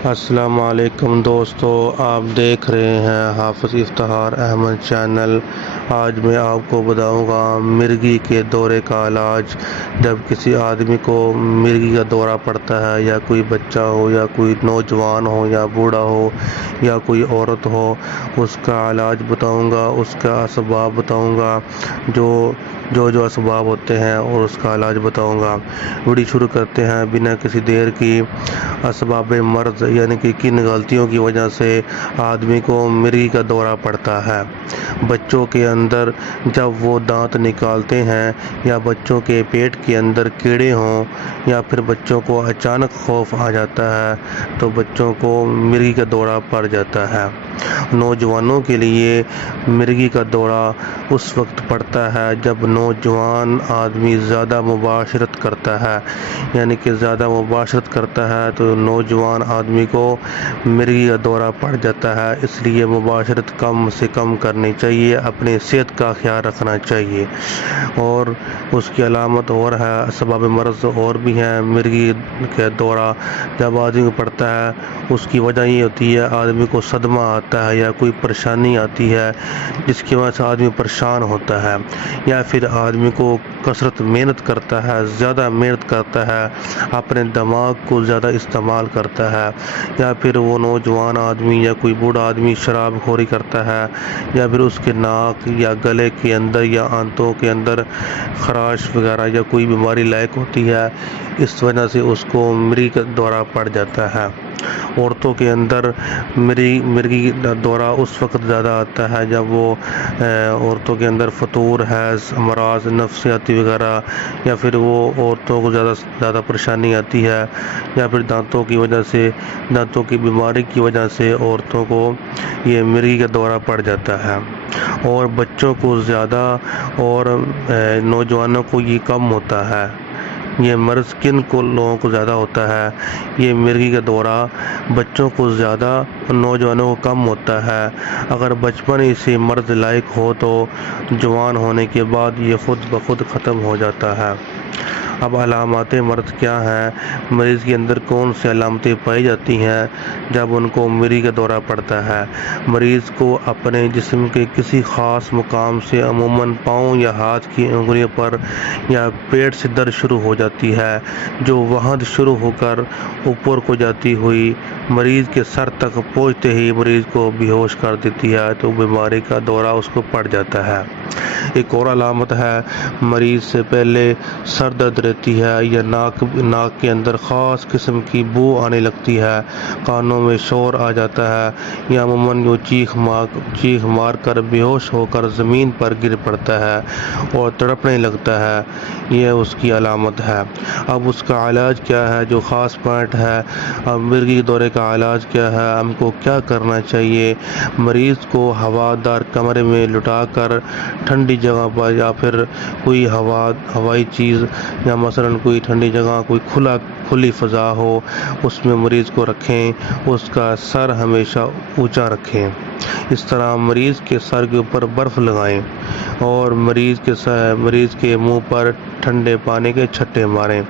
السلام علیکم دوستو، آپ دیکھ رہے ہیں حافظ افتخار احمد چینل۔ آج میں آپ کو بتاؤں گا مرگی کے دورے کا علاج۔ جب کسی آدمی کو مرگی کا دورہ پڑتا ہے، یا کوئی بچہ ہو، یا کوئی نوجوان ہو، یا بوڑھا ہو، یا کوئی عورت ہو، اس کا علاج بتاؤں گا، اس کا اسباب بتاؤں گا، جو اسباب ہوتے ہیں، اور اس کا علاج بتاؤں گا۔ ویڈیو شروع کرتے ہیں بنا کسی دیر کی۔ اسباب مرض یعنی کہ کن غلطیوں کی وجہ سے آدمی کو مرگی کا دورہ پڑتا ہے۔ بچوں کے اندر جب وہ دانت نکالتے ہیں، یا بچوں کے پیٹ کے اندر کیڑے ہوں، یا پھر بچوں کو اچانک خوف آ جاتا ہے، تو بچوں کو مرگی کا دورہ پڑ جاتا ہے۔ نوجوانوں کے لیے مرگی کا دورہ اس وقت پڑتا ہے جب نوجوان آدمی زیادہ مباشرت کرتا ہے، یعنی کہ زیادہ مباشرت کرتا ہے تو نوجوان آدمی کو مرگی کا دورہ پڑ جاتا ہے۔ اس لیے مباشرت کم سے کم کرنی چاہیے، اپنی صحت کا خیال رکھنا چاہیے۔ اور اس کی علامت اور ہے، اسباب مرض اور بھی ہیں۔ مرگی کا دورہ جب آدمی کو پڑتا ہے، اس کی وجہ یہ ہوتی ہے آدمی کو صدمہ آتا ہے، یا کوئی پریشانی آتی ہے جس کی وجہ سے آدمی پریشان ہوتا ہے، یا پھر آدمی کو کثرت محنت کرتا ہے، زیادہ محنت کرتا ہے، اپنے دماغ کو زیادہ استعمال کرتا ہے، یا پھر وہ نوجوان آدمی یا کوئی بوڑھا آدمی شراب خوری کرتا ہے، یا پھر اس کے ناک یا گلے کے اندر یا آنتوں کے اندر خراش وغیرہ یا کوئی بیماری لاحق ہوتی ہے، اس وجہ سے اس کو مرگی کا دورہ پڑ جاتا ہے۔ عورتوں کے اندر مرگی کا دورہ اس وقت زیادہ آتا ہے جب وہ عورتوں کے اندر فطور، حیض، امراض نفسیاتی وغیرہ، یا پھر وہ عورتوں کو زیادہ پریشانی آتی ہے، یا پھر دانتوں کی بیماری کی وجہ سے عورتوں کو یہ مرگی کا دورہ پڑ جاتا ہے۔ اور بچوں کو زیادہ اور نوجوانوں کو یہ کم ہوتا ہے۔ یہ مرض کن کو لوگوں کو زیادہ ہوتا ہے؟ یہ مرگی کا دورہ بچوں کو زیادہ، نوجوانوں کو کم ہوتا ہے۔ اگر بچپن ہی سے مرض لاحق ہو تو جوان ہونے کے بعد یہ خود بخود ختم ہو جاتا ہے۔ اب علامات مرض کیا ہیں؟ مریض کے اندر کون سی علامتیں پائی جاتی ہیں جب ان کو مرگی کا دورہ پڑتا ہے؟ مریض کو اپنے جسم کے کسی خاص مقام سے، عموماً پاؤں یا ہاتھ کی انگلیوں پر یا پیٹ سے درد شروع ہو جاتی ہے، جو وہاں شروع ہو کر اوپر کو جاتی ہوئی مریض کے سر تک پہنچتے ہی مریض کو بے ہوش کر دیتی ہے، تو بیماری کا دورہ اس کو پڑ جاتا ہے۔ ایک اور علامت ہے، مریض سے پہلے سر درد رہتی ہے، یا ناک کے اندر خاص قسم کی بو آنے لگتی ہے، کانوں میں شور آ جاتا ہے، یا عموماً جو چیخ مار کر بے ہوش ہو کر زمین پر گر پڑتا ہے اور تڑپنے لگتا ہے، یہ اس کی علامت ہے۔ اب اس کا علاج کیا ہے؟ جو خاص پوائنٹ ہے، اب مرگی دورے کا علاج کیا ہے، ہم کو کیا کرنا چاہیے؟ مریض کو ہوادار کمرے میں لٹا کر ٹھنڈی جگہ پر، یا پھر کوئی ہوائی چیز، یا مثلاً کوئی ٹھنڈی جگہ، کوئی کھلی فضا ہو، اس میں مریض کو رکھیں، اس کا سر ہمیشہ اونچا رکھیں۔ اس طرح مریض کے سر کے اوپر برف لگائیں، اور مریض کے منہ پر ٹھنڈے پانی کے چھٹے ماریں،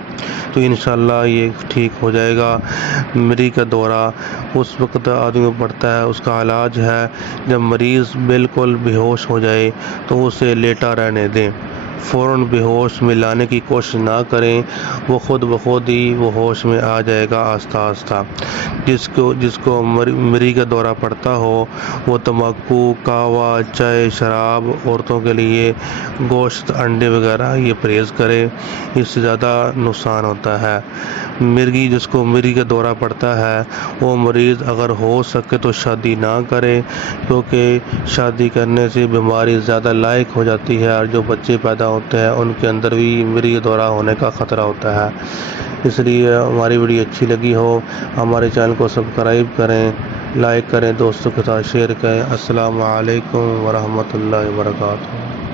تو انشاءاللہ یہ ٹھیک ہو جائے گا۔ مرگی کا دورہ اس وقت آدمی کو پڑتا ہے، اس کا علاج ہے جب مریض بالکل بے ہوش ہو جائے تو اسے لیٹا رہنے دیں، فوراً بے ہوش میں لانے کی کوشش نہ کریں، وہ خود بخود ہی وہ ہوش میں آ جائے گا آہستہ آہستہ۔ جس کو مرگی کا دورہ پڑتا ہو وہ تمباکو، کہوہ، چائے، شراب، عورتوں کے لیے گوشت، انڈے وغیرہ یہ پرہیز کرے، اس سے زیادہ نقصان ہوتا ہے۔ جس کو مرگی کا دورہ پڑتا ہے وہ مریض اگر ہو سکے تو شادی نہ کرے، کیونکہ شادی کرنے سے بیماری زیادہ لاحق ہو جاتی ہے، اور جو بچے پیدا ہوتے ہیں ان کے اندر بھی مرگی کا دورہ ہونے کا خطرہ ہوتا ہے۔ اس لیے ہماری ویڈیو اچھی لگی ہو ہمارے چینل کو سبسکرائب کریں، لائک کریں، دوستوں کے ساتھ شیئر کریں۔ السلام علیکم ورحمۃ اللہ وبرکاتہ۔